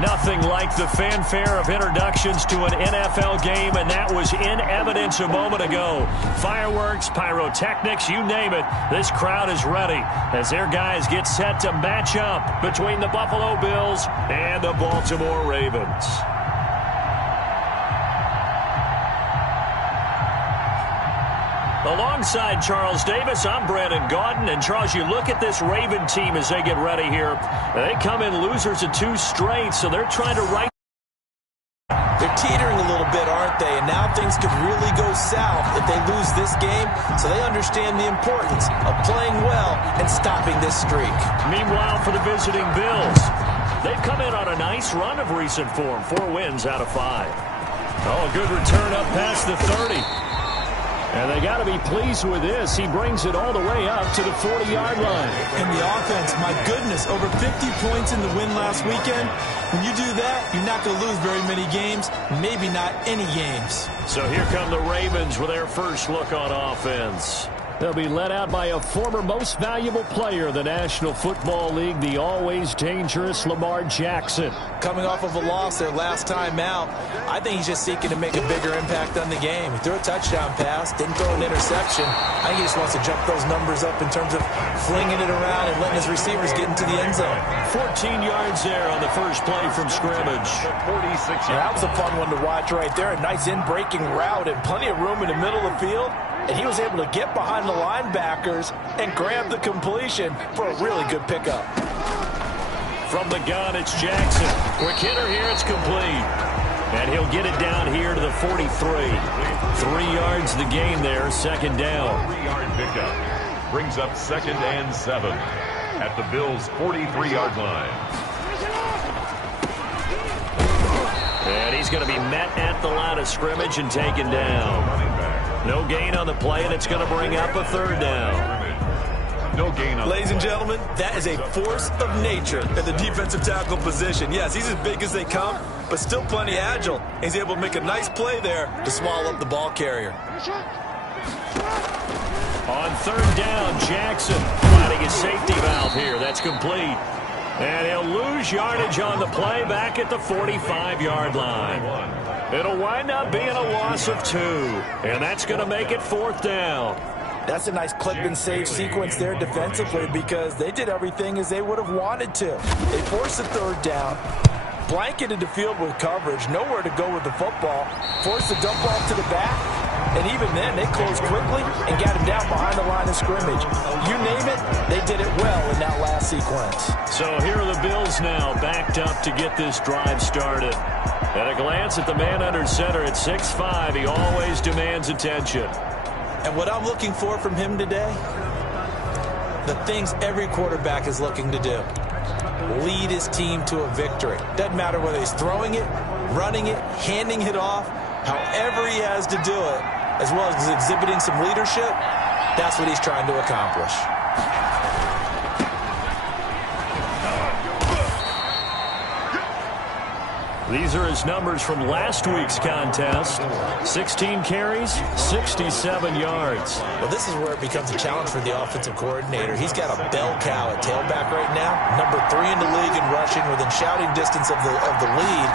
Nothing like the fanfare of introductions to an NFL game, and that was in evidence a moment ago. Fireworks, pyrotechnics, you name it. This crowd is ready as their guys get set to match up between the Buffalo Bills and the Baltimore Ravens. Alongside Charles Davis, I'm Brandon Gaudin. And, Charles, you look at this Raven team as they get ready here. They come in losers of 2 straight, so they're trying to right. They're teetering a little bit, aren't they? And now things could really go south if they lose this game, so they understand the importance of playing well and stopping this streak. Meanwhile, for the visiting Bills, they've come in on a nice run of recent form, 4 wins out of 5. Oh, a good return up past the 30. And they got to be pleased with this. He brings it all the way up to the 40-yard line. And the offense, my goodness, over 50 points in the win last weekend. When you do that, you're not going to lose very many games, maybe not any games. So here come the Ravens with their first look on offense. They'll be led out by a former most valuable player in the National Football League, the always dangerous Lamar Jackson. Coming off of a loss their last time out, I think he's just seeking to make a bigger impact on the game. He threw a touchdown pass, didn't throw an interception. I think he just wants to jump those numbers up in terms of flinging it around and letting his receivers get into the end zone. 14 yards there on the first play from scrimmage. 46 yards. That was a fun one to watch right there. A nice in-breaking route and plenty of room in the middle of the field. And he was able to get behind the linebackers and grab the completion for a really good pickup. From the gun, it's Jackson. Quick hitter here, it's complete. And he'll get it down here to the 43. 3 yards the gain there, second down. 3-yard pickup. Brings up 2nd and 7 at the Bills' 43-yard line. And he's going to be met at the line of scrimmage and taken down. No gain on the play, and it's going to bring up a 3rd down. No gain on. Ladies and gentlemen, that is a force of nature at the defensive tackle position. Yes, he's as big as they come, but still plenty agile. He's able to make a nice play there to swallow up the ball carrier. On 3rd down, Jackson finding his safety valve here. That's complete. And he'll lose yardage on the play back at the 45-yard line. It'll wind up being a loss of 2. And that's going to make it 4th down. That's a nice clip and save sequence there defensively because they did everything as they would have wanted to. They forced the 3rd down, blanketed the field with coverage, nowhere to go with the football, forced the dump off to the back, and even then they closed quickly and got him down behind the line of scrimmage. You name it, they did it well in that last sequence. So here are the Bills now backed up to get this drive started. At a glance at the man under center at 6'5", he always demands attention. And what I'm looking for from him today, the things every quarterback is looking to do. Lead his team to a victory. Doesn't matter whether he's throwing it, running it, handing it off, however he has to do it, as well as exhibiting some leadership, that's what he's trying to accomplish. These are his numbers from last week's contest. 16 carries, 67 yards. Well, this is where it becomes a challenge for the offensive coordinator. He's got a bell cow at tailback right now, number 3 in the league in rushing, within shouting distance of the lead.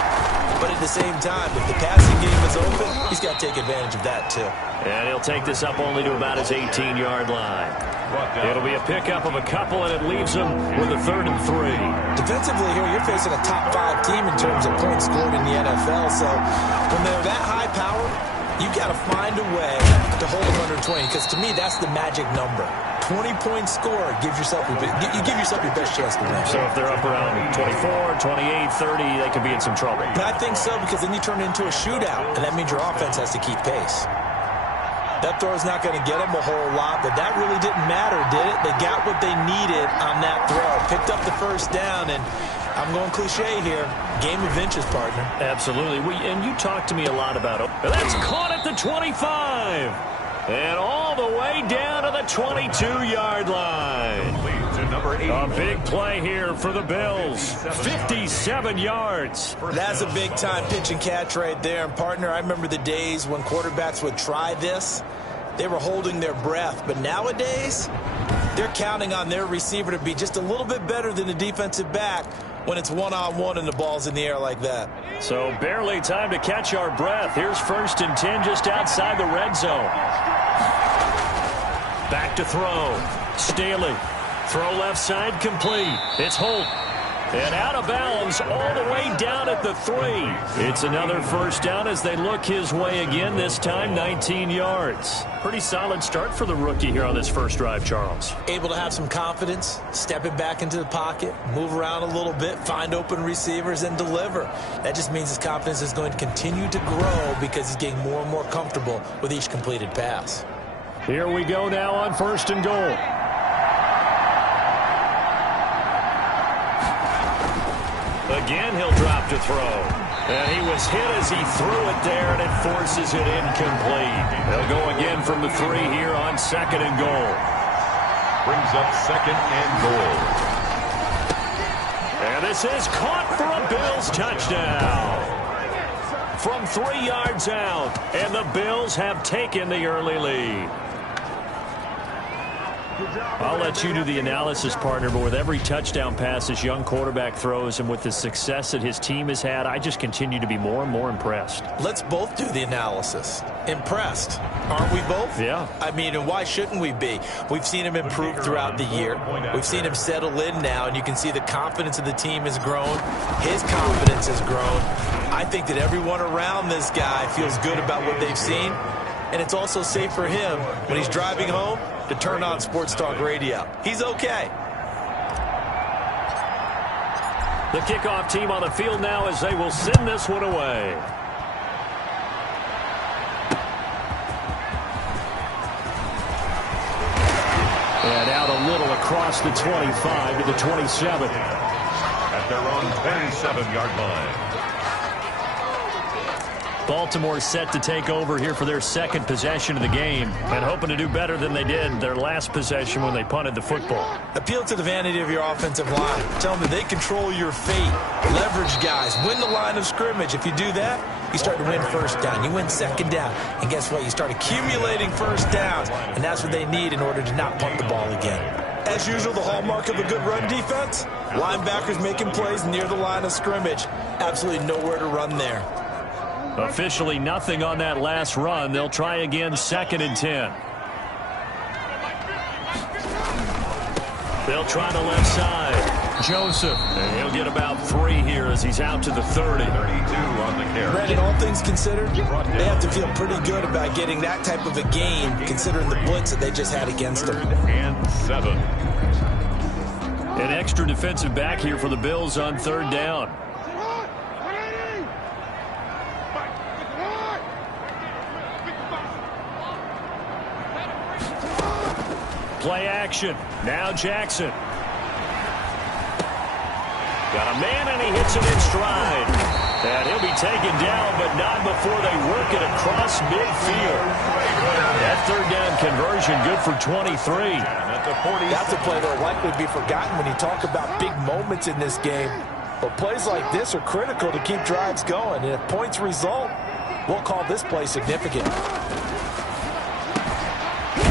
But at the same time, if the passing game is open, he's got to take advantage of that too. And he'll take this up only to about his 18-yard line. It'll be a pickup of a couple, and it leaves him with a 3rd and 3. Defensively here, you're facing a top 5 team in terms of points scored in the NFL. So when they're that high power, you got to find a way to hold them under 20. Because to me, that's the magic number. 20-point score gives yourself you give yourself your best chance to win. So if they're up around 24, 28, 30, they could be in some trouble. And I think so, because then you turn it into a shootout, and that means your offense has to keep pace. That throw's not going to get them a whole lot, but that really didn't matter, did it? They got what they needed on that throw. Picked up the 1st down, and I'm going cliche here. Game of inches, partner. Absolutely. And you talked to me a lot about it. That's caught at the 25. And all the way down to the 22-yard line. A big play here for the Bills. 57 yards. That's a big-time pitch and catch right there. And, partner, I remember the days when quarterbacks would try this. They were holding their breath. But nowadays, they're counting on their receiver to be just a little bit better than the defensive back when it's one-on-one and the ball's in the air like that. So barely time to catch our breath. Here's 1st and 10 just outside the red zone. Back to throw. Staley. Throw left side complete. It's Holt. And out of bounds all the way down at the 3. It's another 1st down as they look his way again, this time 19 yards. Pretty solid start for the rookie here on this first drive, Charles. Able to have some confidence, stepping back into the pocket, move around a little bit, find open receivers, and deliver. That just means his confidence is going to continue to grow because he's getting more and more comfortable with each completed pass. Here we go now on 1st and goal. Again, he'll drop to throw. And he was hit as he threw it there, and it forces it incomplete. They'll go again from the 3 here on 2nd and goal. Brings up 2nd and goal. And this is caught for a Bills touchdown. From 3 yards out, and the Bills have taken the early lead. I'll let you do the analysis, partner, but with every touchdown pass this young quarterback throws and with the success that his team has had, I just continue to be more and more impressed. Let's both do the analysis. Impressed. Aren't we both? Yeah. I mean, and why shouldn't we be? We've seen him improve throughout the year. We've seen him settle in now, and you can see the confidence of the team has grown. His confidence has grown. I think that everyone around this guy feels good about what they've seen, and it's also safe for him when he's driving home to turn on Sports Talk Radio. He's okay. The kickoff team on the field now as they will send this one away. And out a little across the 25 to the 27. At their own 27-yard line. Baltimore set to take over here for their 2nd possession of the game and hoping to do better than they did their last possession when they punted the football. Appeal to the vanity of your offensive line. Tell them that they control your fate. Leverage guys. Win the line of scrimmage. If you do that, you start to win 1st down. You win 2nd down. And guess what? You start accumulating 1st downs. And that's what they need in order to not punt the ball again. As usual, the hallmark of a good run defense, linebackers making plays near the line of scrimmage. Absolutely nowhere to run there. Officially nothing on that last run. They'll try again 2nd and 10. They'll try the left side. Joseph. And he'll get about 3 here as he's out to the 30. 32 on the carry. Brandon, all things considered, they have to feel pretty good about getting that type of a game considering the blitz that they just had against them. 3rd and 7. An extra defensive back here for the Bills on 3rd down. Play action. Now Jackson. Got a man, and he hits it in stride. And he'll be taken down, but not before they work it across midfield. That 3rd down conversion good for 23. That's a play that will likely be forgotten when you talk about big moments in this game. But plays like this are critical to keep drives going. And if points result, we'll call this play significant.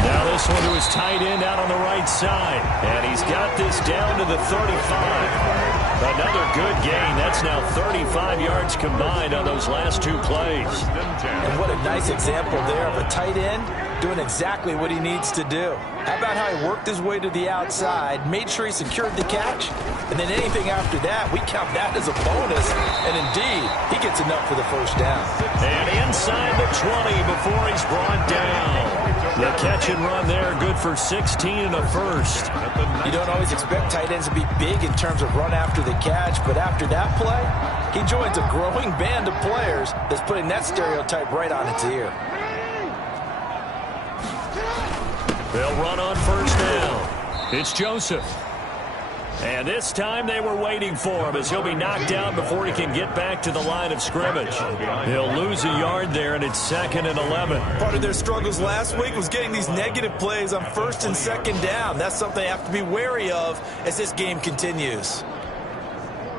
Now this one to his tight end out on the right side. And he's got this down to the 35. Another good gain. That's now 35 yards combined on those last 2 plays. And what a nice example there of a tight end doing exactly what he needs to do. How about how he worked his way to the outside, made sure he secured the catch, and then anything after that, we count that as a bonus. And indeed, he gets enough for the 1st down. And inside the 20 before he's brought down. The catch and run there, good for 16 and a 1st. You don't always expect tight ends to be big in terms of run after the catch, but after that play, he joins a growing band of players that's putting that stereotype right on its ear. They'll run on 1st down. It's Joseph. And this time they were waiting for him as he'll be knocked down before he can get back to the line of scrimmage. He'll lose a yard there, and it's 2nd and 11. Part of their struggles last week was getting these negative plays on 1st and 2nd down. That's something they have to be wary of as this game continues.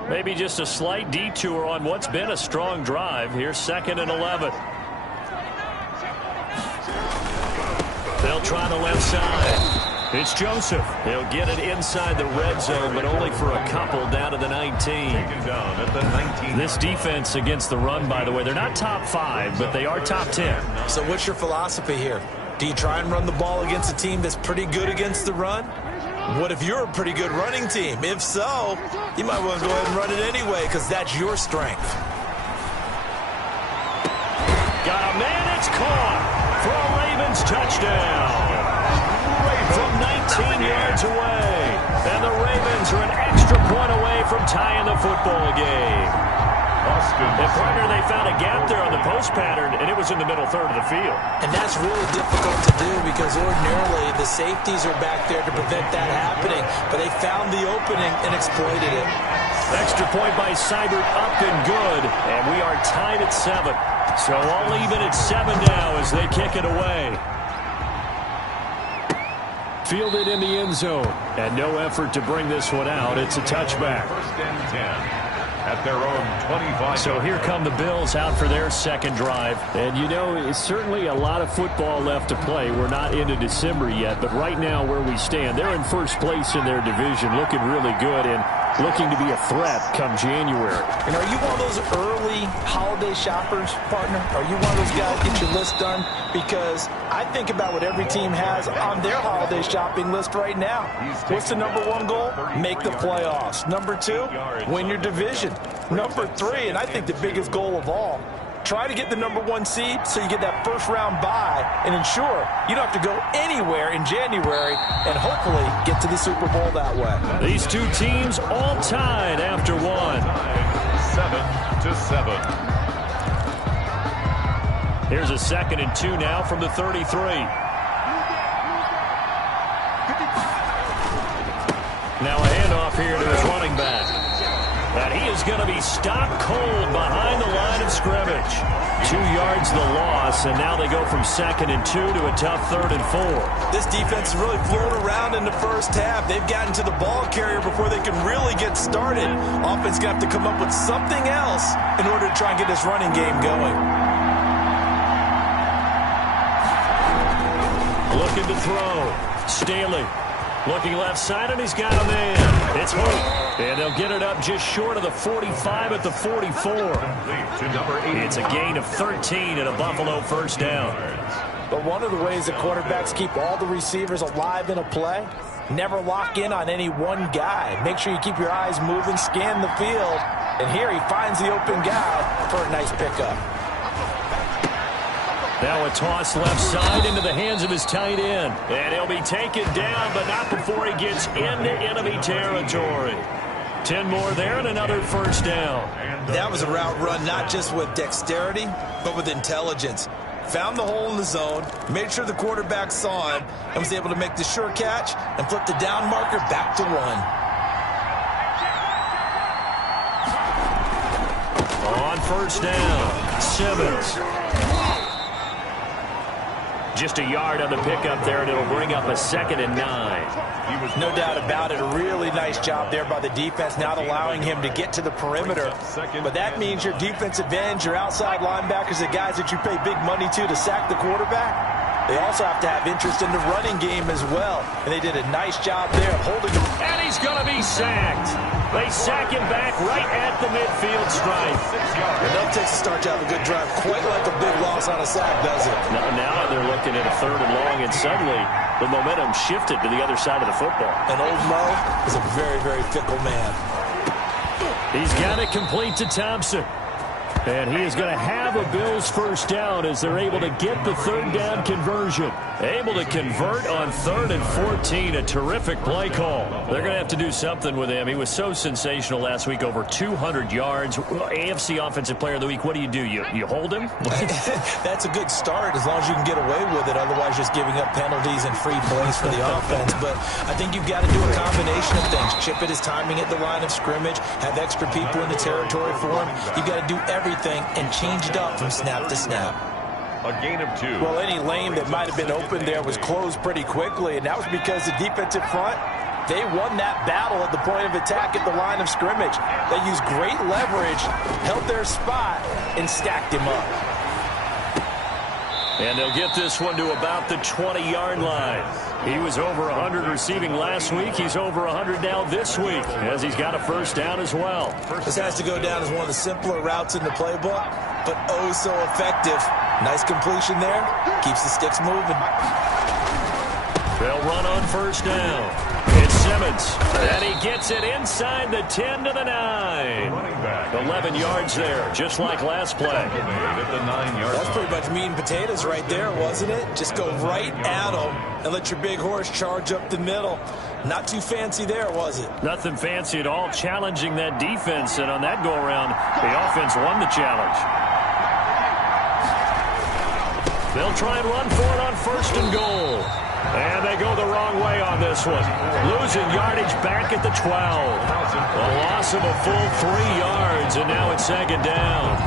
Maybe just a slight detour on what's been a strong drive. Here's 2nd and 11. They'll try the left side. It's Joseph. He'll get it inside the red zone, but only for a couple down to the 19. Taken down at the 19. This defense against the run, by the way, they're not top 5, but they are top 10. So what's your philosophy here? Do you try and run the ball against a team that's pretty good against the run? What if you're a pretty good running team? If so, you might want to go ahead and run it anyway because that's your strength. Got a man, it's caught for a Ravens touchdown. From 19 yards away. And the Ravens are an extra point away from tying the football game. And partner, they found a gap there on the post pattern, and it was in the middle third of the field. And that's really difficult to do because ordinarily the safeties are back there to prevent that happening. But they found the opening and exploited it. Extra point by Seibert, up and good. And we are tied at 7. So all even at 7 now as they kick it away. Fielded in the end zone. And no effort to bring this one out. It's a touchback. First and 10. At their own 25. So here come the Bills out for their second drive. And, you know, it's certainly a lot of football left to play. We're not into December yet, but right now where we stand, they're in first place in their division, looking really good and looking to be a threat come January. And are you one of those early holiday shoppers, partner? Are you one of those guys get your list done? Because I think about what every team has on their holiday shopping list right now. What's the number 1 goal? Make the playoffs. Number 2, win your division. Number 3, and I think the biggest goal of all, try to get the number 1 seed so you get that first round bye and ensure you don't have to go anywhere in January and hopefully get to the Super Bowl that way. These two teams all tied after 1. 7-7. Here's a 2nd and 2 now from the 33. Now a handoff here to his running back. And he is going to be stopped cold behind the line of scrimmage. 2 yards the loss, and now they go from 2nd and 2 to a tough 3rd and 4. This defense is really flown around in the first half. They've gotten to the ball carrier before they can really get started. Offense going to have to come up with something else in order to try and get this running game going. Looking to throw. Staley. Looking left side, and he's got a man. It's Hope. And they'll get it up just short of the 45 at the 44. It's a gain of 13 and a Buffalo first down. But one of the ways that quarterbacks keep all the receivers alive in a play, never lock in on any one guy. Make sure you keep your eyes moving, scan the field. And here he finds the open guy for a nice pickup. Now a toss left side into the hands of his tight end. And he'll be taken down, but not before he gets into enemy territory. 10 more there and another first down. That was a route run not just with dexterity, but with intelligence. Found the hole in the zone, made sure the quarterback saw him, and was able to make the sure catch and flip the down marker back to 1. On first down, Simmons. Just a yard on the pickup there, and it'll bring up a 2nd and 9. No doubt about it. A really nice job there by the defense, not allowing him to get to the perimeter. But that means your defense advantage, your outside linebackers, the guys that you pay big money to sack the quarterback. They also have to have interest in the running game as well. And they did a nice job there of holding him. And he's going to be sacked. They sack him back right at the midfield stripe. And no Texas start to have a good drive, quite like a big loss on a sack, does it? Now they're looking at a 3rd and long, and suddenly the momentum shifted to the other side of the football. And old Mo is a very, very fickle man. He's got it complete to Thompson. And he is going to have a Bills first down as they're able to get the 3rd down conversion. Able to convert on 3rd and 14. A terrific play call. They're going to have to do something with him. He was so sensational last week, over 200 yards. AFC Offensive Player of the Week, what do? You hold him? That's a good start as long as you can get away with it. Otherwise, just giving up penalties and free plays for the offense. But I think you've got to do a combination of things. Chip at his timing at the line of scrimmage. Have extra people in the territory for him. You've got to do everything and change it up from snap to snap. A gain of 2. Well, any lane that might have been open there was closed pretty quickly, and that was because the defensive front, they won that battle at the point of attack at the line of scrimmage. They used great leverage, held their spot, and stacked him up. And they'll get this one to about the 20-yard line. He was over 100 receiving last week. He's over 100 now this week, as he's got a first down as well. This has to go down as one of the simpler routes in the playbook, but oh so effective. Nice completion there. Keeps the sticks moving. They'll run on first down. It's Simmons, and he gets it inside the 10 to the 9. 11 yards there, just like last play. That's pretty much meat and potatoes right there, wasn't it? Just go right at them and let your big horse charge up the middle. Not too fancy there, was it? Nothing fancy at all, challenging that defense, and on that go-around, the offense won the challenge. They'll try and run for it on first and goal. And they go the wrong way on this one. Losing yardage back at the 12. A loss of a full 3 yards, and now it's second down.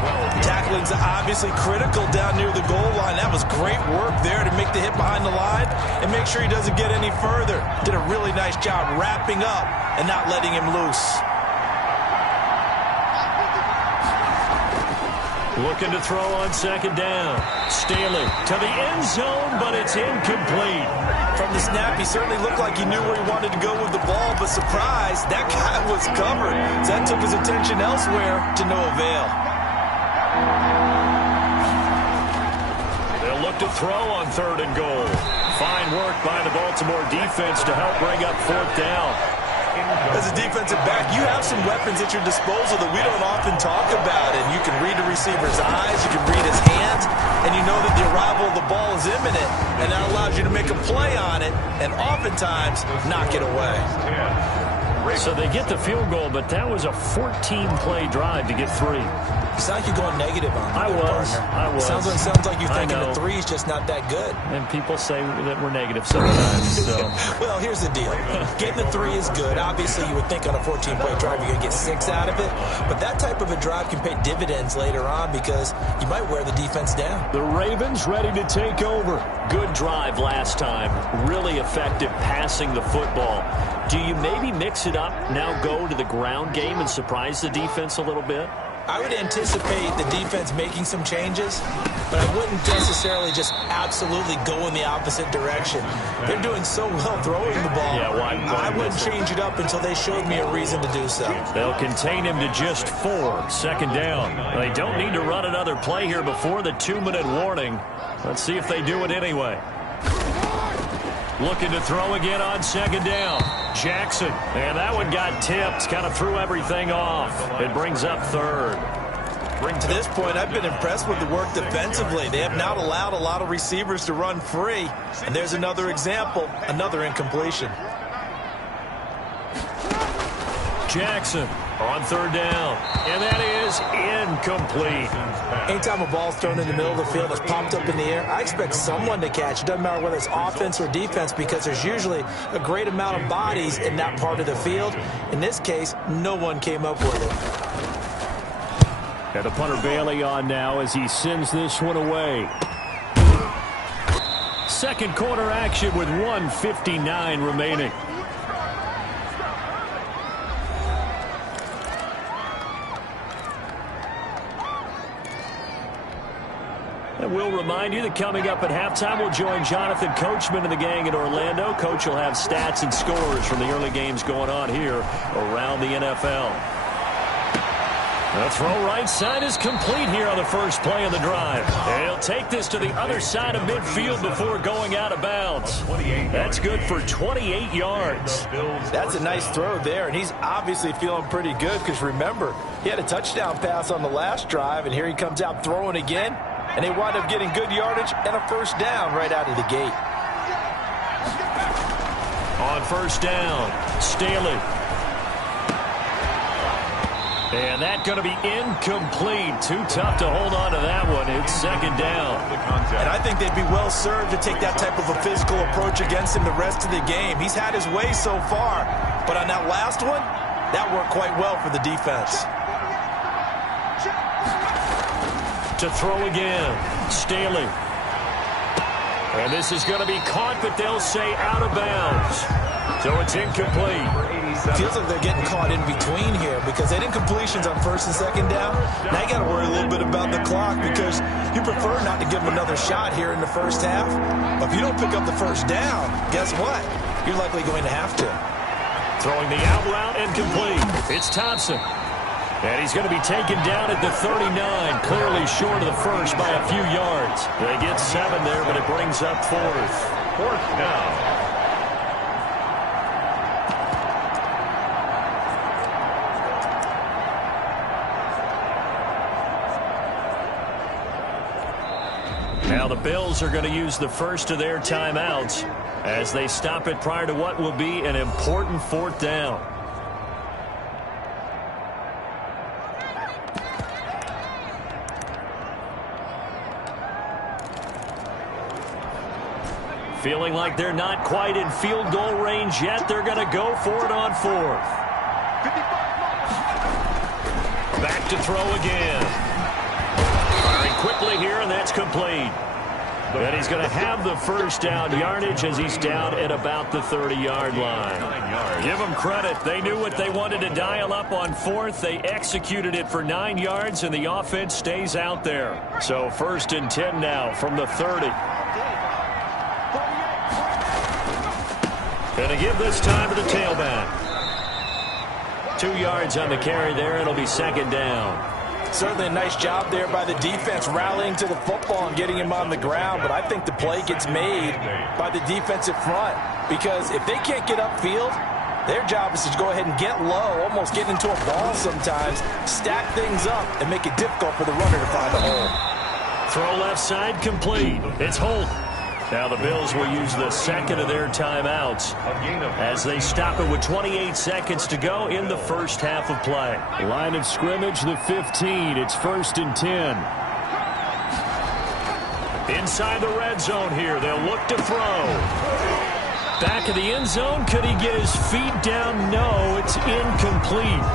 Tackling's obviously critical down near the goal line. That was great work there to make the hit behind the line and make sure he doesn't get any further. Did a really nice job wrapping up and not letting him loose. Looking to throw on second down. Staley to the end zone, but it's incomplete. From the snap, he certainly looked like he knew where he wanted to go with the ball, but surprise, that guy was covered. So that took his attention elsewhere to no avail. They'll look to throw on third and goal. Fine work by the Baltimore defense to help bring up fourth down. As a defensive back, you have some weapons at your disposal that we don't often talk about. And you can read the receiver's eyes, you can read his hands, and you know that the arrival of the ball is imminent. And that allows you to make a play on it and oftentimes knock it away. So they get the field goal, but that was a 14-play drive to get 3. It's not like you're going negative on I was. Sounds like you're thinking the 3's just not that good. And people say that we're negative sometimes. So. Well, here's the deal. Getting the 3 is good. Obviously, you would think on a 14-play drive you're going to get 6 out of it. But that type of a drive can pay dividends later on because you might wear the defense down. The Ravens ready to take over. Good drive last time. Really effective passing the football. Do you maybe mix it up, now go to the ground game and surprise the defense a little bit? I would anticipate the defense making some changes, but I wouldn't necessarily just absolutely go in the opposite direction. They're doing so well throwing the ball. Yeah, I wouldn't change it up until they showed me a reason to do so. They'll contain him to just 4. Second down. They don't need to run another play here before the 2-minute warning. Let's see if they do it anyway. Looking to throw again on second down. Jackson. And that one got tipped. Kind of threw everything off. It brings up third. To this point, I've been impressed with the work defensively. They have not allowed a lot of receivers to run free. And there's another example, another incompletion. Jackson on third down. And that is incomplete. Anytime a ball's thrown in the middle of the field that's popped up in the air, I expect someone to catch. It doesn't matter whether it's offense or defense because there's usually a great amount of bodies in that part of the field. In this case, no one came up with it. And the punter Bailey on now as he sends this one away. Second quarter action with 1:59 remaining. And we'll remind you that coming up at halftime, we'll join Jonathan Coachman and the gang in Orlando. Coach will have stats and scores from the early games going on here around the NFL. The throw right side is complete here on the first play of the drive. And he'll take this to the other side of midfield before going out of bounds. That's good for 28 yards. That's a nice throw there, and he's obviously feeling pretty good because remember, he had a touchdown pass on the last drive, and here he comes out throwing again. And they wind up getting good yardage and a first down right out of the gate. On first down, Staley. And that's going to be incomplete. Too tough to hold on to that one. It's second down. And I think they'd be well served to take that type of a physical approach against him the rest of the game. He's had his way so far. But on that last one, that worked quite well for the defense. To throw again, Staley. And this is going to be caught, but they'll say out of bounds. So it's incomplete. 27. Feels like they're getting caught in between here because they didn't completions on first and second down. Now you got to worry a little bit about the clock because you prefer not to give them another shot here in the first half. But if you don't pick up the first down, guess what? You're likely going to have to. Throwing the out route incomplete. It's Thompson. And he's going to be taken down at the 39, clearly short of the first by a few yards. They get 7 there, but it brings up 4th. 4th down. Now the Bills are going to use the first of their timeouts as they stop it prior to what will be an important 4th down. Feeling like they're not quite in field goal range yet. They're going to go for it on 4th. Back to throw again. Firing quickly here, and that's complete. And he's going to have the first down yardage as he's down at about the 30-yard line. Give them credit. They knew what they wanted to dial up on 4th. They executed it for 9 yards, and the offense stays out there. So 1st and 10 now from the 30. Going to give this time to the tailback. 2 yards on the carry there. It'll be 2nd down. Certainly a nice job there by the defense rallying to the football and getting him on the ground. But I think the play gets made by the defensive front because if they can't get upfield, their job is to go ahead and get low, almost get into a ball sometimes, stack things up, and make it difficult for the runner to find a hole. Throw left side complete. It's Holt. Now the Bills will use the second of their timeouts as they stop it with 28 seconds to go in the first half of play. Line of scrimmage, the 15. It's 1st and 10. Inside the red zone here. They'll look to throw. Back of the end zone. Could he get his feet down? No, it's incomplete.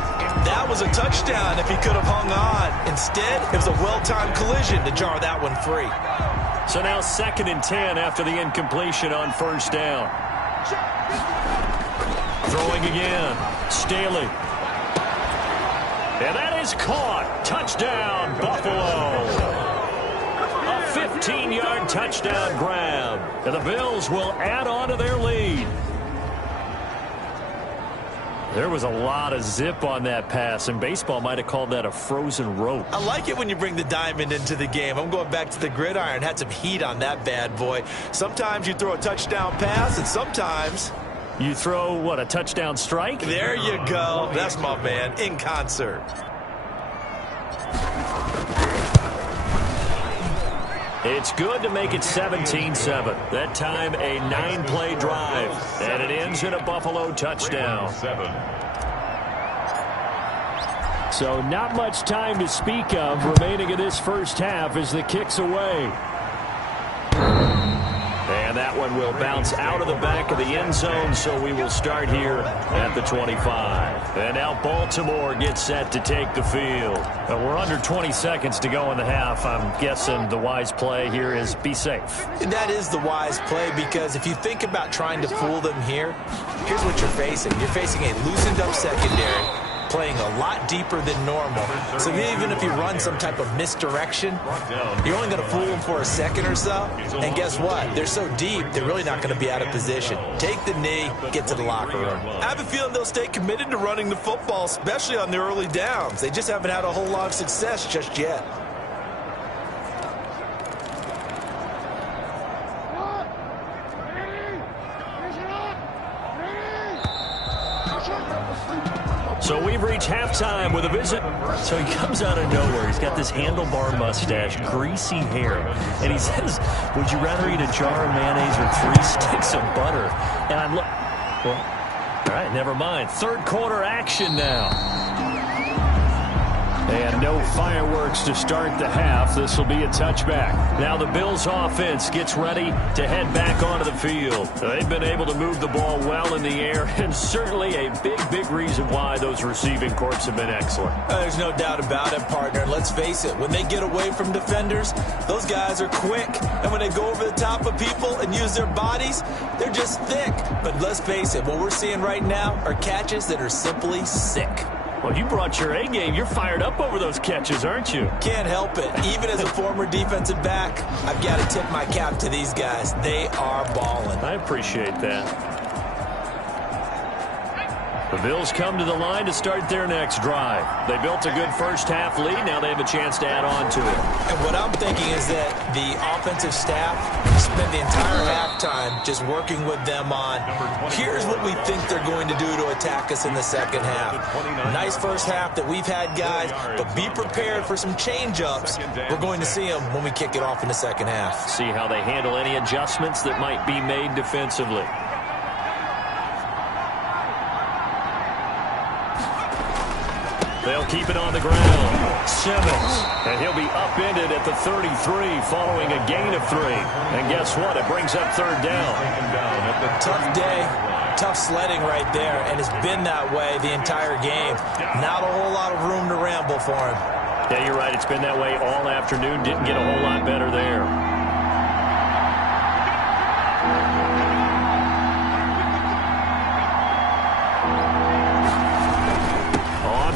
That was a touchdown if he could have hung on. Instead, it was a well-timed collision to jar that one free. So now 2nd and 10 after the incompletion on first down. Throwing again. Staley. And that is caught. Touchdown, Buffalo. A 15-yard touchdown grab. And the Bills will add on to their lead. There was a lot of zip on that pass, and baseball might have called that a frozen rope. I like it when you bring the diamond into the game. I'm going back to the gridiron. Had some heat on that bad boy. Sometimes you throw a touchdown pass, and sometimes you throw, what, a touchdown strike? There you go. That's my man, in concert. It's good to make it 17-7. That time a 9-play drive. And it ends in a Buffalo touchdown. So not much time to speak of remaining in this first half as the kick's away. And that one will bounce out of the back of the end zone, so we will start here at the 25. And now Baltimore gets set to take the field. We're under 20 seconds to go in the half. I'm guessing the wise play here is be safe. That is the wise play because if you think about trying to fool them here, here's what you're facing. You're facing a loosened up secondary, playing a lot deeper than normal. So even if you run some type of misdirection, you're only going to fool them for a second or so. And guess what? They're so deep, they're really not going to be out of position. Take the knee, get to the locker room. I have a feeling they'll stay committed to running the football, especially on their early downs. They just haven't had a whole lot of success just yet. So we've reached halftime with a visit. So he comes out of nowhere. He's got this handlebar mustache, greasy hair. And he says, would you rather eat a jar of mayonnaise or 3 sticks of butter? And I'm like, well, all right, never mind. Third quarter action now. And no fireworks to start the half. This will be a touchback. Now the Bills offense gets ready to head back onto the field. They've been able to move the ball well in the air, and certainly a big reason why those receiving corps have been excellent. There's no doubt about it, partner. Let's face it, when they get away from defenders, those guys are quick. And when they go over the top of people and use their bodies, they're just thick. But let's face it, what we're seeing right now are catches that are simply sick. Well, you brought your A game. You're fired up over those catches, aren't you? Can't help it. Even as a former defensive back, I've got to tip my cap to these guys. They are balling. I appreciate that. The Bills come to the line to start their next drive. They built a good first-half lead. Now they have a chance to add on to it. And what I'm thinking is that the offensive staff spent the entire halftime just working with them on, here's what we think they're going to do to attack us in the second half. Nice first half that we've had, guys, but be prepared for some change-ups. We're going to see them when we kick it off in the second half. See how they handle any adjustments that might be made defensively. They'll keep it on the ground. Simmons. And he'll be upended at the 33 following a gain of 3. And guess what? It brings up third down. Tough day. Tough sledding right there. And it's been that way the entire game. Not a whole lot of room to ramble for him. Yeah, you're right. It's been that way all afternoon. Didn't get a whole lot better there.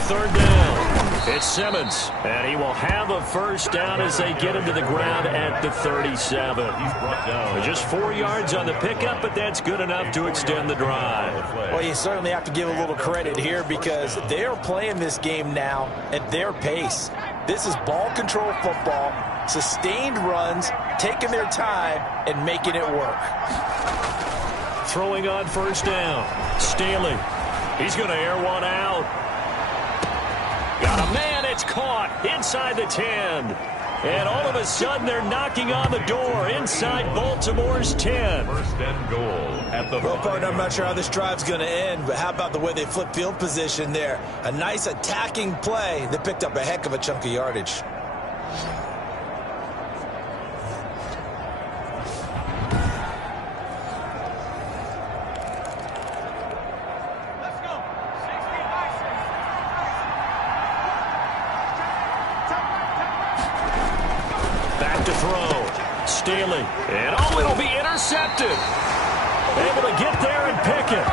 Third down. It's Simmons. And he will have a first down as they get him to the ground at the 37. Just 4 yards on the pickup, but that's good enough to extend the drive. Well, you certainly have to give a little credit here because they are playing this game now at their pace. This is ball control football, sustained runs, taking their time, and making it work. Throwing on first down. Staley. He's going to air one out. Got a man, it's caught inside the 10. And all of a sudden, they're knocking on the door inside Baltimore's 10. First and goal at the Well, partner, I'm not sure how this drive's going to end, but how about the way they flip field position there? A nice attacking play that picked up a heck of a chunk of yardage. Staley. And oh, it'll be intercepted. Able to get there and pick it.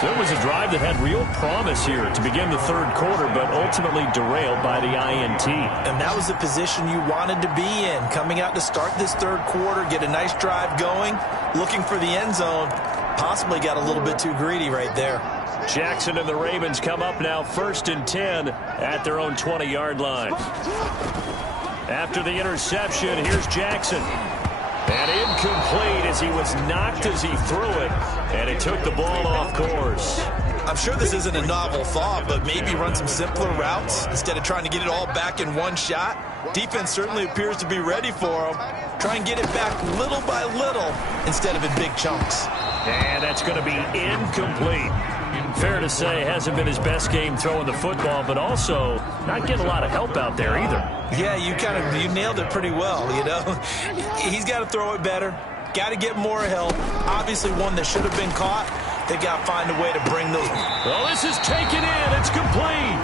So it was a drive that had real promise here to begin the third quarter, but ultimately derailed by the INT. And that was the position you wanted to be in. Coming out to start this third quarter, get a nice drive going, looking for the end zone. Possibly got a little bit too greedy right there. Jackson and the Ravens come up now 1st and 10 at their own 20-yard line. After the interception, here's Jackson. And incomplete as he was knocked as he threw it. And it took the ball off course. I'm sure this isn't a novel thought, but maybe run some simpler routes instead of trying to get it all back in one shot. Defense certainly appears to be ready for him. Try and get it back little by little instead of in big chunks. And that's going to be incomplete. Fair to say, hasn't been his best game throwing the football, but also not getting a lot of help out there either. Yeah, you nailed it pretty well, you know. He's got to throw it better. Got to get more help. Obviously one that should have been caught. They got to find a way to bring those. Well, this is taken in. It's complete.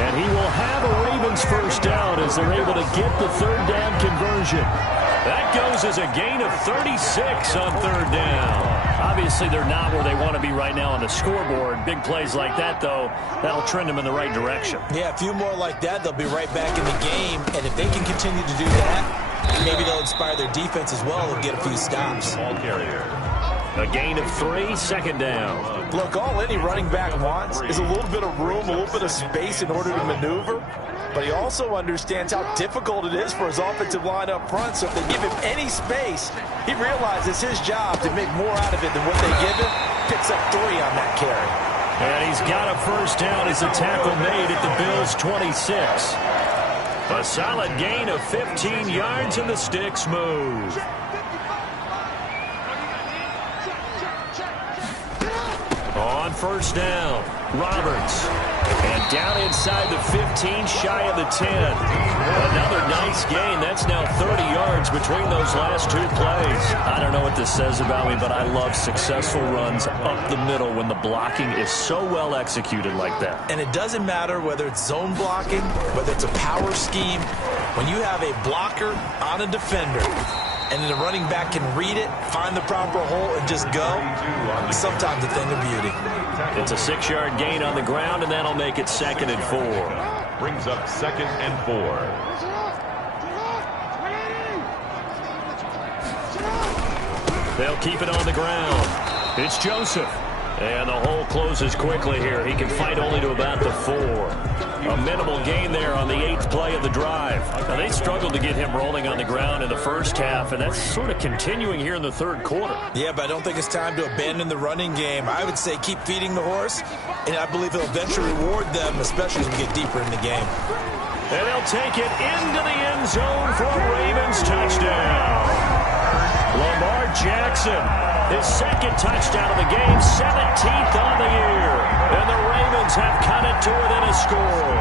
And he will have a Ravens first down as they're able to get the third down conversion. That goes as a gain of 36 on third down. Obviously, they're not where they want to be right now on the scoreboard. Big plays like that, though, that'll trend them in the right direction. Yeah, a few more like that, they'll be right back in the game. And if they can continue to do that, maybe they'll inspire their defense as well and get a few stops. ball carrier. A gain of 3, second down. Look, all any running back wants is a little bit of room, a little bit of space in order to maneuver. But he also understands how difficult it is for his offensive line up front. So if they give him any space, he realizes it's his job to make more out of it than what they give him. Picks up 3 on that carry. And he's got a first down as the tackle made at the Bills' 26. A solid gain of 15 yards and the sticks move. On first down, Roberts. And down inside the 15, shy of the 10. Another nice gain. That's now 30 yards between those last two plays. I don't know what this says about me, but I love successful runs up the middle when the blocking is so well executed like that. And it doesn't matter whether it's zone blocking, whether it's a power scheme. When you have a blocker on a defender, and then the running back can read it, find the proper hole, and just go, it's sometimes a thing of beauty. It's a 6-yard gain on the ground, and that'll make it 2nd and 4. Brings up 2nd and 4. They'll keep it on the ground. It's Joseph. And the hole closes quickly here. He can fight only to about the 4. A minimal gain there on the 8th play of the drive. Now, they struggled to get him rolling on the ground in the first half, and that's sort of continuing here in the third quarter. Yeah, but I don't think it's time to abandon the running game. I would say keep feeding the horse, and I believe he'll eventually reward them, especially as we get deeper in the game. And they'll take it into the end zone for a Ravens touchdown. Lamar Jackson, his 2nd touchdown of the game, 17th on the year. And the Ravens have cut it to within a score.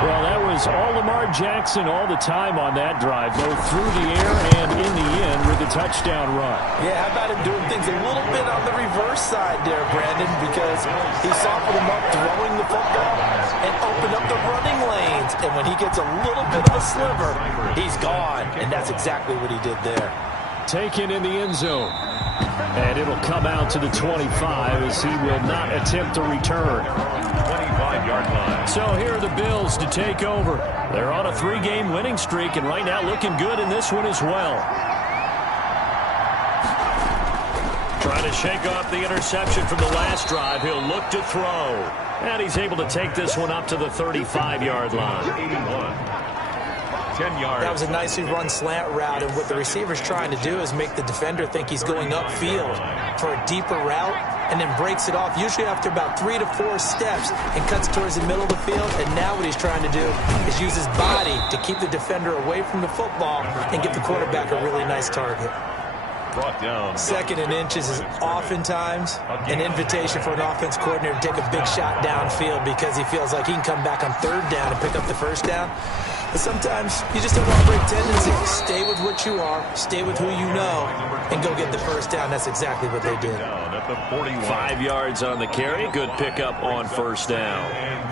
Well, that was all Lamar Jackson all the time on that drive, both through the air and in the end with the touchdown run. Yeah, how about him doing things a little bit on the reverse side there, Brandon, because he softened him up throwing the football and opened up the running lanes. And when he gets a little bit of a sliver, he's gone. And that's exactly what he did there. Taken in the end zone. And it'll come out to the 25 as he will not attempt to return. 25-yard line. So here are the Bills to take over. They're on a 3-game winning streak, and right now looking good in this one as well. Trying to shake off the interception from the last drive. He'll look to throw. And he's able to take this one up to the 35-yard line. 81. 10 yards. That was a nicely run slant route, and what the receiver's trying to do is make the defender think he's going upfield for a deeper route, and then breaks it off, usually after about 3 to 4 steps, and cuts towards the middle of the field. And now what he's trying to do is use his body to keep the defender away from the football and give the quarterback a really nice target. Brought down. 2nd and inches is oftentimes an invitation for an offense coordinator to take a big shot downfield because he feels like he can come back on 3rd down and pick up the 1st down. But sometimes you just have an operate tendency. Stay with what you are, stay with who you know, and go get the 1st down. That's exactly what they did. Down at the 41. 5 yards on the carry. Good pickup on 1st down. And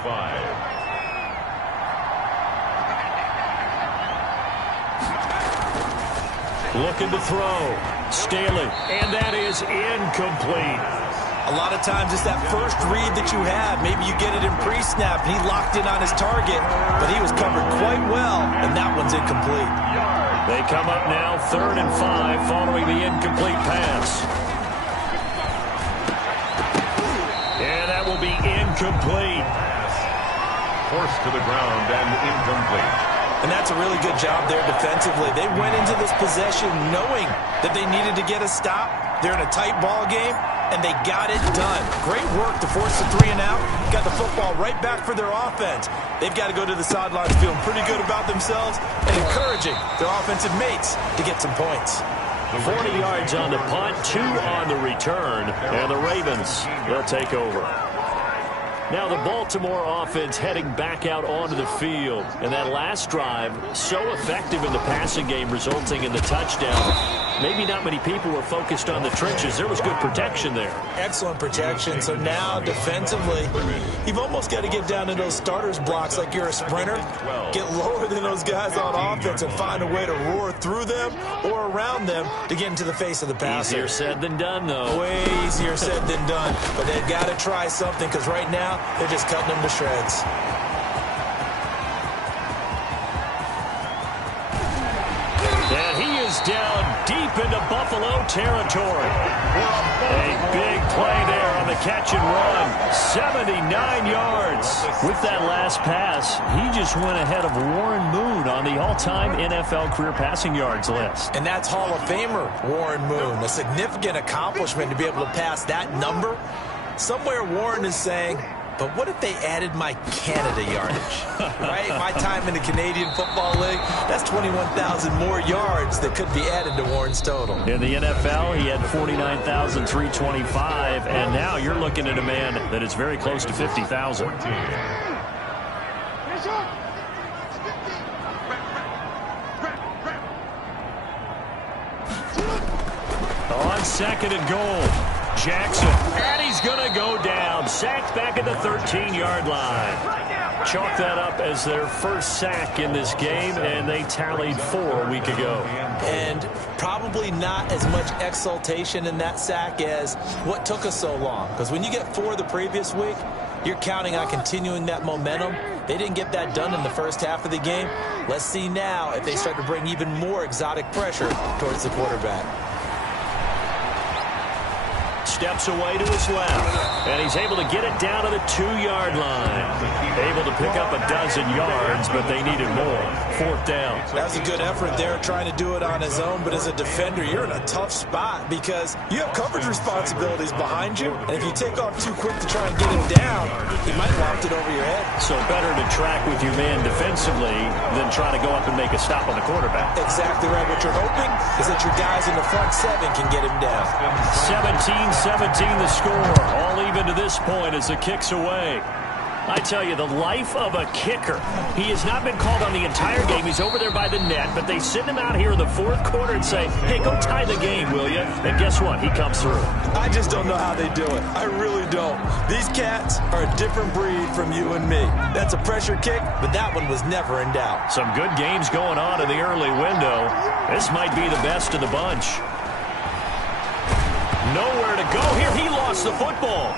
5. Looking to throw. Staley. And that is incomplete. A lot of times it's that first read that you have. Maybe you get it in pre-snap, and he locked in on his target, but he was covered quite well, and that one's incomplete. They come up now 3rd and 5 following the incomplete pass. And that will be incomplete. Forced to the ground and incomplete. And that's a really good job there defensively. They went into this possession knowing that they needed to get a stop. They're in a tight ball game, and they got it done. Great work to force the 3 and out. Got the football right back for their offense. They've got to go to the sidelines feeling pretty good about themselves and encouraging their offensive mates to get some points. 40 yards on the punt, 2 on the return, and the Ravens, they'll take over. Now the Baltimore offense heading back out onto the field. And that last drive, so effective in the passing game, resulting in the touchdown. Maybe not many people were focused on the trenches. There was good protection there. Excellent protection. So now defensively, you've almost got to get down to those starters blocks like you're a sprinter. Get lower than those guys on offense and find a way to roar through them or around them to get into the face of the passer. Easier said than done, though. Way easier said than done. But they've got to try something because right now they're just cutting them to shreds. And he is down deep into Buffalo territory. A big play there on the catch and run. 79 yards. With that last pass, he just went ahead of Warren Moon on the all-time NFL career passing yards list. And that's Hall of Famer Warren Moon. A significant accomplishment to be able to pass that number. Somewhere Warren is saying, but what if they added my Canada yardage? Right? My time in the Canadian Football League, that's 21,000 more yards that could be added to Warren's total. In the NFL, he had 49,325, and now you're looking at a man that is very close to 50,000. On second and goal, Jackson, and he's going to go down. Sacked back at the 13-yard line. Chalk that up as their first sack in this game, and they tallied 4 a week ago. And probably not as much exultation in that sack as what took us so long. Because when you get 4 the previous week, you're counting on continuing that momentum. They didn't get that done in the first half of the game. Let's see now if they start to bring even more exotic pressure towards the quarterback. Steps away to his left, and he's able to get it down to the 2-yard line. Able to pick up a dozen yards, but they needed more. 4th down. That was a good effort there, trying to do it on his own, but as a defender, you're in a tough spot because you have coverage responsibilities behind you, and if you take off too quick to try and get him down, he might loft it over your head. So better to track with your man defensively than try to go up and make a stop on the quarterback. Exactly right. What you're hoping is that your guys in the front 7 can get him down. 17-17 the score. All even to this point as the kick's away. I tell you, the life of a kicker. He has not been called on the entire game. He's over there by the net, but they send him out here in the 4th quarter and say, hey, go tie the game, will you? And guess what? He comes through. I just don't know how they do it. I really don't. These cats are a different breed from you and me. That's a pressure kick, but that one was never in doubt. Some good games going on in the early window. This might be the best of the bunch. Nowhere to go here. He lost the football.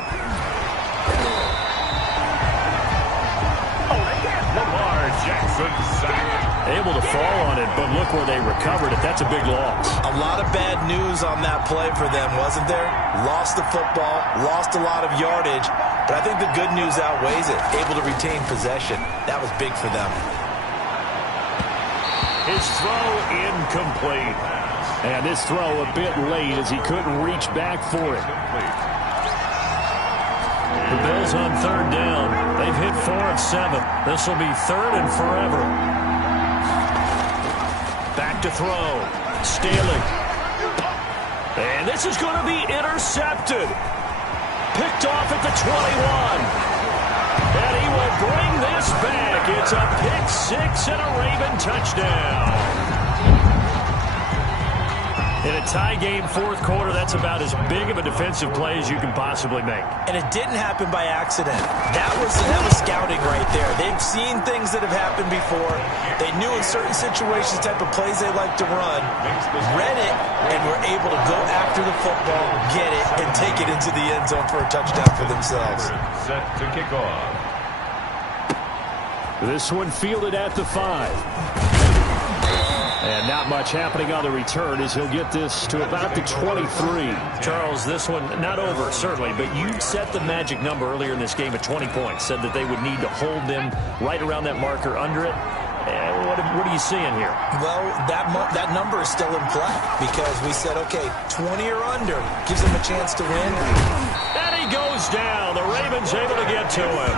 Lamar Jackson sacked. Able to fall on it, but look where they recovered it. That's a big loss. A lot of bad news on that play for them, wasn't there? Lost the football, lost a lot of yardage, but I think the good news outweighs it. Able to retain possession. That was big for them. His throw incomplete. And this throw a bit late as he couldn't reach back for it. The Bills on 3rd down. They've hit 4 of 7. This will be 3rd and forever. Back to throw. Staley. And this is going to be intercepted. Picked off at the 21. And he will bring this back. It's a pick 6 and a Raven touchdown. In a tie game, 4th quarter, that's about as big of a defensive play as you can possibly make. And it didn't happen by accident. That was scouting right there. They've seen things that have happened before. They knew in certain situations the type of plays they like to run, read it, and were able to go after the football, get it, and take it into the end zone for a touchdown for themselves. Set to kick off. This one fielded at the 5. And not much happening on the return as he'll get this to about the 23. Charles, this one not over, certainly, but you set the magic number earlier in this game at 20 points. Said that they would need to hold them right around that marker under it. What are you seeing here? Well, that number is still in play because we said, okay, 20 or under gives them a chance to win. And he goes down. The Ravens able to get to him.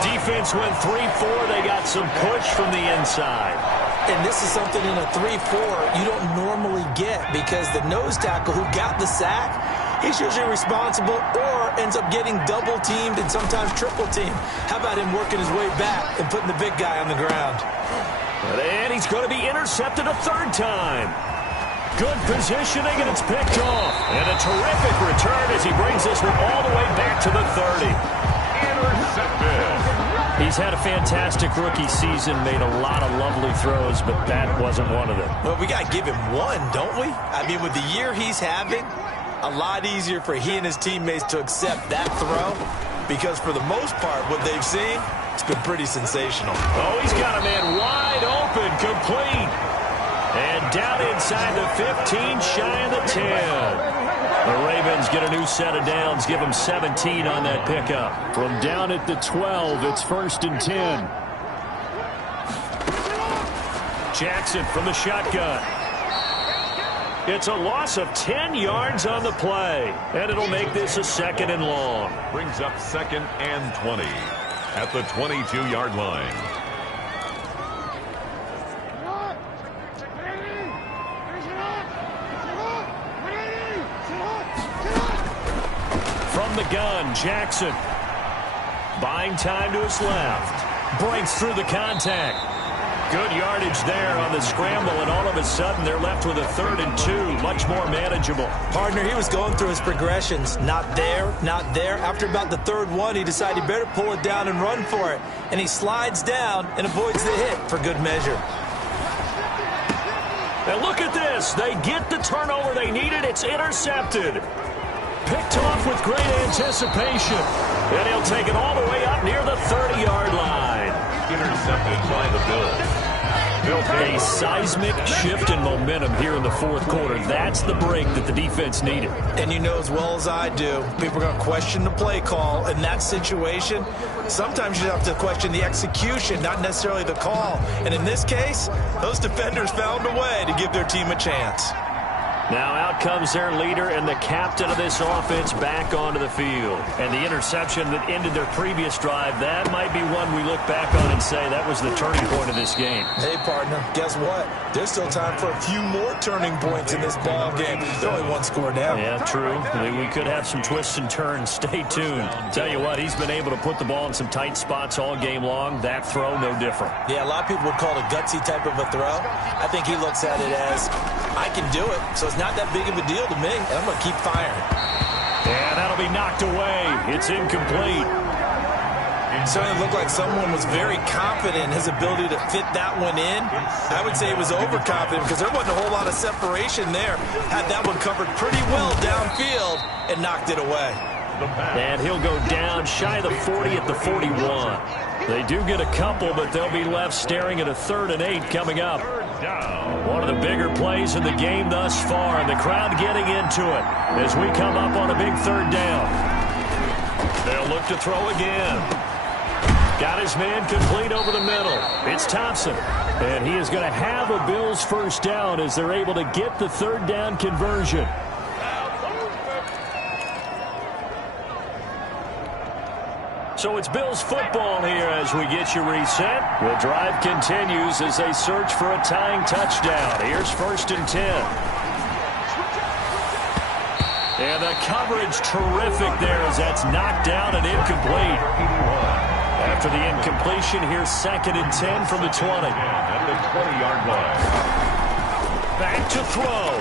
Defense went 3-4. They got some push from the inside. And this is something in a 3-4 you don't normally get because the nose tackle who got the sack, he's usually responsible or ends up getting double-teamed and sometimes triple-teamed. How about him working his way back and putting the big guy on the ground? And he's going to be intercepted a 3rd time. Good positioning, and it's picked off. And a terrific return as he brings this one all the way back to the 30. Intercepted. He's had a fantastic rookie season, made a lot of lovely throws, but that wasn't one of them. Well, we got to give him one, don't we? I mean, with the year he's having, a lot easier for he and his teammates to accept that throw because for the most part, what they've seen, it's been pretty sensational. Oh, he's got a man wide open, complete. And down inside the 15, shy of the 10. The Ravens get a new set of downs, give them 17 on that pickup. From down at the 12, it's 1st and 10. Jackson from the shotgun. It's a loss of 10 yards on the play, and it'll make this a 2nd and long. Brings up 2nd and 20 at the 22-yard line. From the gun, Jackson. Buying time to his left. Breaks through the contact. Good yardage there on the scramble, and all of a sudden they're left with a 3rd and 2, much more manageable. Partner, he was going through his progressions. Not there, not there. After about the 3rd one, he decided he better pull it down and run for it. And he slides down and avoids the hit for good measure. And look at this. They get the turnover they needed. It's intercepted. Picked off with great anticipation. And he'll take it all the way up near the 30-yard line. Intercepted by the Bills. A seismic shift in momentum here in the 4th quarter. That's the break that the defense needed. And you know as well as I do, people are going to question the play call in that situation. Sometimes you have to question the execution, not necessarily the call. And in this case, those defenders found a way to give their team a chance. Now out comes their leader and the captain of this offense back onto the field. And the interception that ended their previous drive, that might be one we look back on and say that was the turning point of this game. Hey, partner, guess what? There's still time for a few more turning points in this ball game. There's only one score down. Yeah, true. We could have some twists and turns. Stay tuned. Tell you what, he's been able to put the ball in some tight spots all game long. That throw, no different. Yeah, a lot of people would call it a gutsy type of a throw. I think he looks at it as, I can do it, so it's not that big of a deal to me, and I'm going to keep firing. And that'll be knocked away. It's incomplete. It certainly looked like someone was very confident in his ability to fit that one in. I would say he was overconfident because there wasn't a whole lot of separation there. Had that one covered pretty well downfield and knocked it away. And he'll go down shy of the 40 at the 41. They do get a couple, but they'll be left staring at a 3rd and 8 coming up. One of the bigger plays in the game thus far, and the crowd getting into it as we come up on a big 3rd down. They'll look to throw again. Got his man complete over the middle. It's Thompson, and he is going to have a Bills 1st down as they're able to get the 3rd down conversion. So it's Bills football here as we get you reset. The drive continues as they search for a tying touchdown. Here's 1st and 10. And the coverage terrific there as that's knocked down and incomplete. After the incompletion, here's 2nd and 10 from the 20. At the 20-yard line. Back to throw.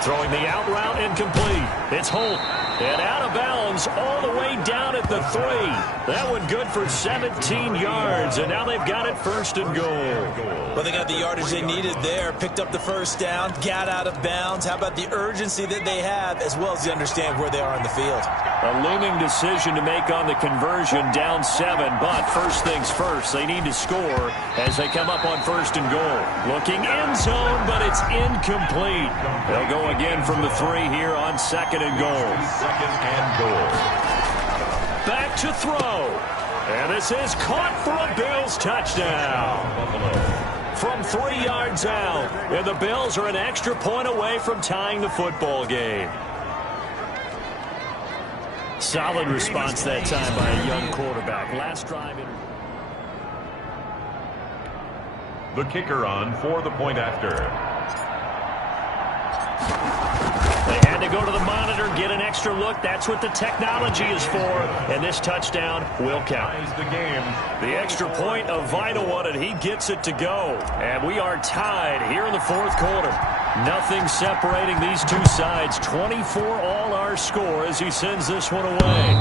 Throwing the out route incomplete. It's Holt. And out of bounds all the way down at the 3. That one good for 17 yards. And now they've got it 1st and goal. Well, they got the yardage they needed there. Picked up the 1st down. Got out of bounds. How about the urgency that they have as well as they understand where they are in the field? A looming decision to make on the conversion, down 7. But first things first, they need to score as they come up on 1st and goal. Looking end zone, but it's incomplete. They'll go again from the 3 here on 2nd and goal. 2nd and goal. Back to throw. And this is caught for a Bills touchdown. From 3 yards out. And the Bills are an extra point away from tying the football game. Solid response that time by a young quarterback. Last drive. The kicker on for the point after. They had to go to the monitor, get an extra look. That's what the technology is for. And this touchdown will count. The game. The extra point, a vital one, and he gets it to go. And we are tied here in the 4th quarter. Nothing separating these two sides. 24 all our score as he sends this one away.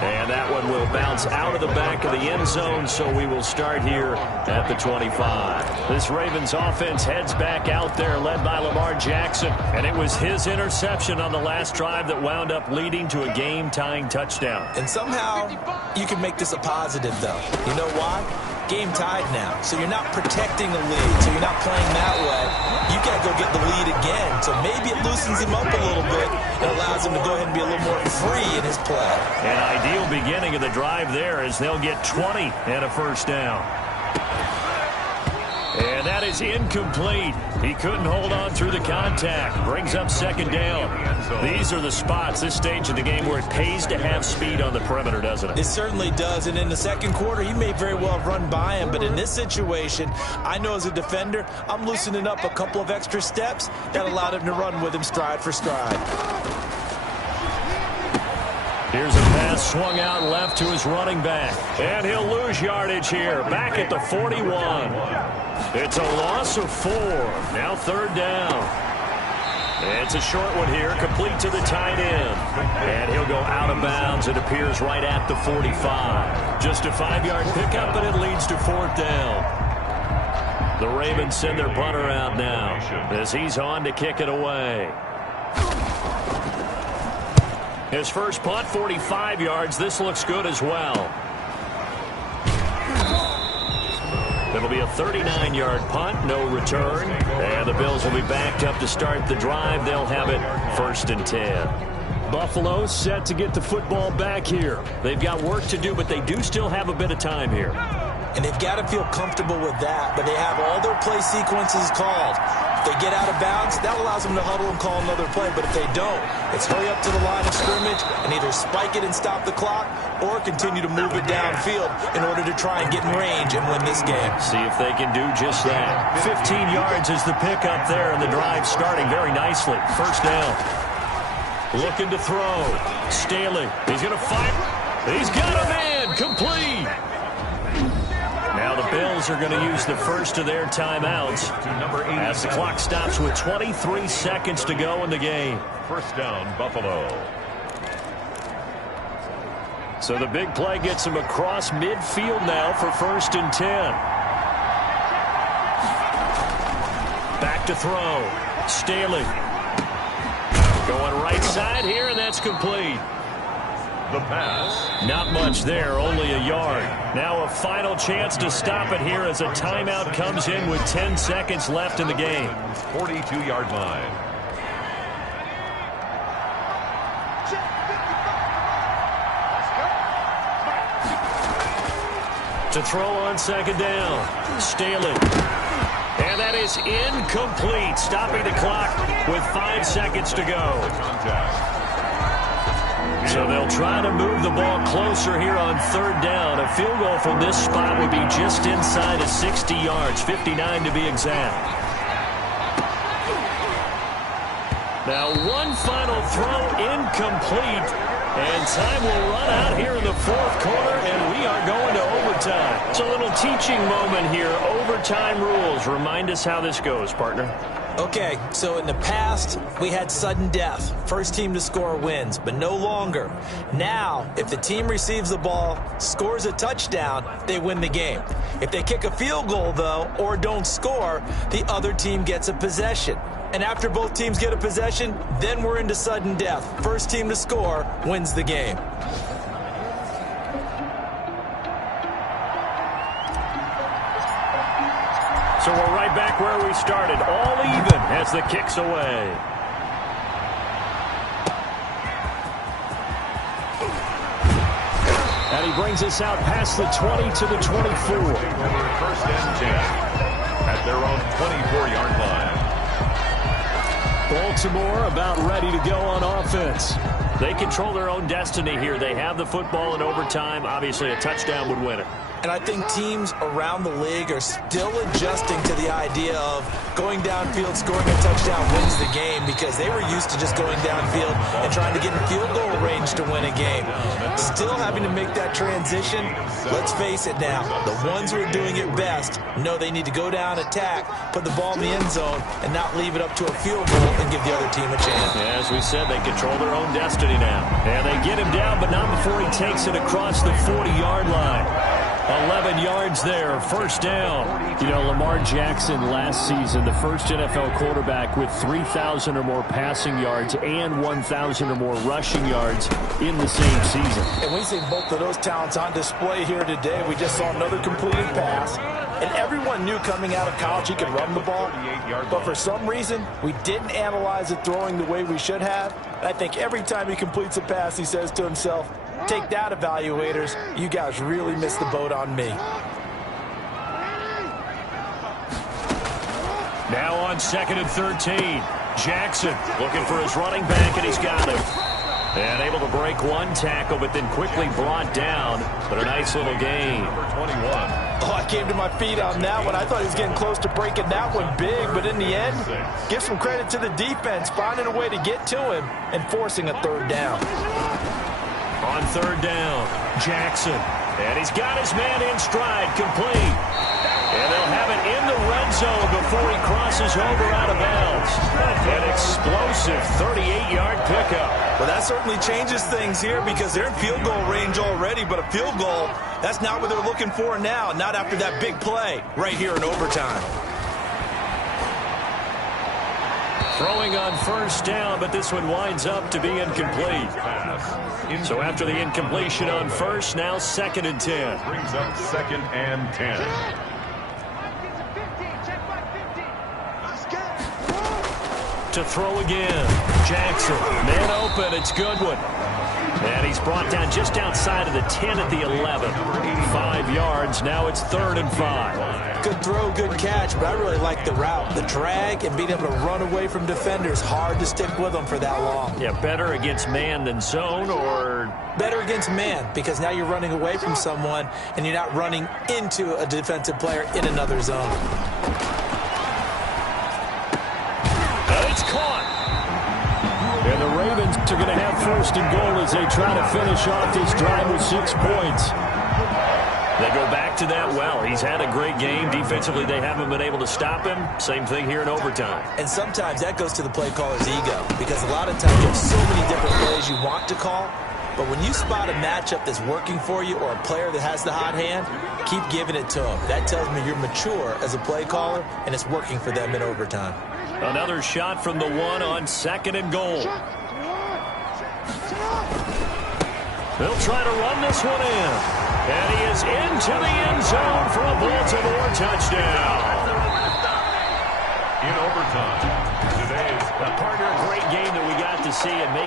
And that one will bounce out of the back of the end zone, so we will start here at the 25. This Ravens offense heads back out there, led by Lamar Jackson. And it was his interception on the last drive that wound up leading to a game-tying touchdown. And somehow you can make this a positive, though. You know why? Game tied now, so you're not protecting the lead, so you're not playing that way. You got to go get the lead again, so maybe it loosens him up a little bit and allows him to go ahead and be a little more free in his play. An ideal beginning of the drive there as they'll get 20 and a 1st down. And that is incomplete. He couldn't hold on through the contact. Brings up second down. These are the spots, this stage of the game, where it pays to have speed on the perimeter, doesn't it? It certainly does. And in the second quarter, he may very well have run by him. But in this situation, I know as a defender, I'm loosening up a couple of extra steps that allowed him to run with him stride for stride. Here's a pass swung out left to his running back. And he'll lose yardage here. Back at the 41. It's a loss of 4. Now third down. It's a short one here, complete to the tight end. And he'll go out of bounds. It appears right at the 45. Just a 5-yard pickup, and it leads to fourth down. The Ravens send their punter out now as he's on to kick it away. His first punt, 45 yards. This looks good as well. It'll be a 39-yard punt, no return. And the Bills will be backed up to start the drive. They'll have it 1st and 10. Buffalo set to get the football back here. They've got work to do, but they do still have a bit of time here. And they've got to feel comfortable with that, but they have all their play sequences called. If they get out of bounds, that allows them to huddle and call another play. But if they don't, it's hurry up to the line of scrimmage and either spike it and stop the clock or continue to move it downfield in order to try and get in range and win this game. See if they can do just that. 15 yards is the pickup there, and the drive starting very nicely. First down. Looking to throw. Staley. He's going to fire. He's got a man. Complete. Now the Bills are going to use the first of their timeouts as the clock stops with 23 seconds to go in the game. First down, Buffalo. So the big play gets him across midfield now for 1st and 10. Back to throw. Staley. Going right side here, and that's complete. The pass. Not much there, only a yard. Now a final chance to stop it here as a timeout comes in with 10 seconds left in the game. 42-yard line. To throw on second down. Staley. And that is incomplete, stopping the clock with 5 seconds to go. So they'll try to move the ball closer here on third down. A field goal from this spot would be just inside of 60 yards, 59 to be exact. Now one final throw, incomplete. And time will run out here in the fourth quarter, and we are going to overtime. It's a little teaching moment here. Overtime rules. Remind us how this goes, partner. Okay, so in the past, we had sudden death. First team to score wins, but no longer. Now, if the team receives the ball, scores a touchdown, they win the game. If they kick a field goal, though, or don't score, the other team gets a possession. And after both teams get a possession, then we're into sudden death. First team to score wins the game. So we're right back where we started, all even as the kick's away. And he brings us out past the 20 to the 24. First and 10 at their own 24-yard line. Baltimore about ready to go on offense. They control their own destiny here. They have the football in overtime. Obviously, a touchdown would win it. And I think teams around the league are still adjusting to the idea of going downfield, scoring a touchdown wins the game, because they were used to just going downfield and trying to get in field goal range to win a game. Still having to make that transition. Let's face it now, the ones who are doing it best know they need to go down, attack, put the ball in the end zone, and not leave it up to a field goal and give the other team a chance. Yeah, as we said, they control their own destiny now. And they get him down, but not before he takes it across the 40-yard line. 11 yards there, first down. You know, Lamar Jackson last season, the first NFL quarterback with 3,000 or more passing yards and 1,000 or more rushing yards in the same season. And we see both of those talents on display here today. We just saw another completed pass. And everyone knew coming out of college he could run the ball. But for some reason, we didn't analyze it throwing the way we should have. And I think every time he completes a pass, he says to himself, "Take that, evaluators. You guys really missed the boat on me." Now on 2nd and 13. Jackson looking for his running back, and he's got him. And able to break one tackle, but then quickly brought down. But a nice little gain. Number 21. Oh, I came to my feet on that one. I thought he was getting close to breaking that one big, but in the end, give some credit to the defense, finding a way to get to him and forcing a third down. On 3rd down, Jackson. And he's got his man in stride, complete. And they'll have it in the red zone before he crosses over out of bounds. An explosive 38-yard pickup. Well, that certainly changes things here because they're in field goal range already, but a field goal, that's not what they're looking for now, not after that big play right here in overtime. Throwing on 1st down, but this one winds up to be incomplete. So after the incompletion on 1st, now 2nd and 10. Brings up 2nd and 10. To throw again. Jackson, man open, it's Goodwin. And he's brought down just outside of the 10 at the 11. 5 yards, now it's 3rd and 5. Good throw, good catch, but I really like the route. The drag and being able to run away from defenders, hard to stick with them for that long. Yeah, better against man than zone, or? Better against man, because now you're running away from someone and you're not running into a defensive player in another zone. It's caught. And the Ravens are going to have 1st and goal as they try to finish off this drive with 6 points. They go back to that well. He's had a great game. Defensively, they haven't been able to stop him. Same thing here in overtime. And sometimes that goes to the play caller's ego, because a lot of times you have so many different plays you want to call, but when you spot a matchup that's working for you or a player that has the hot hand, keep giving it to him. That tells me you're mature as a play caller, and it's working for them in overtime. Another shot from the 1 on 2nd and goal. They'll try to run this one in. And he is into the end zone for a Baltimore touchdown. In overtime, today's A partner, great game that we got to see and make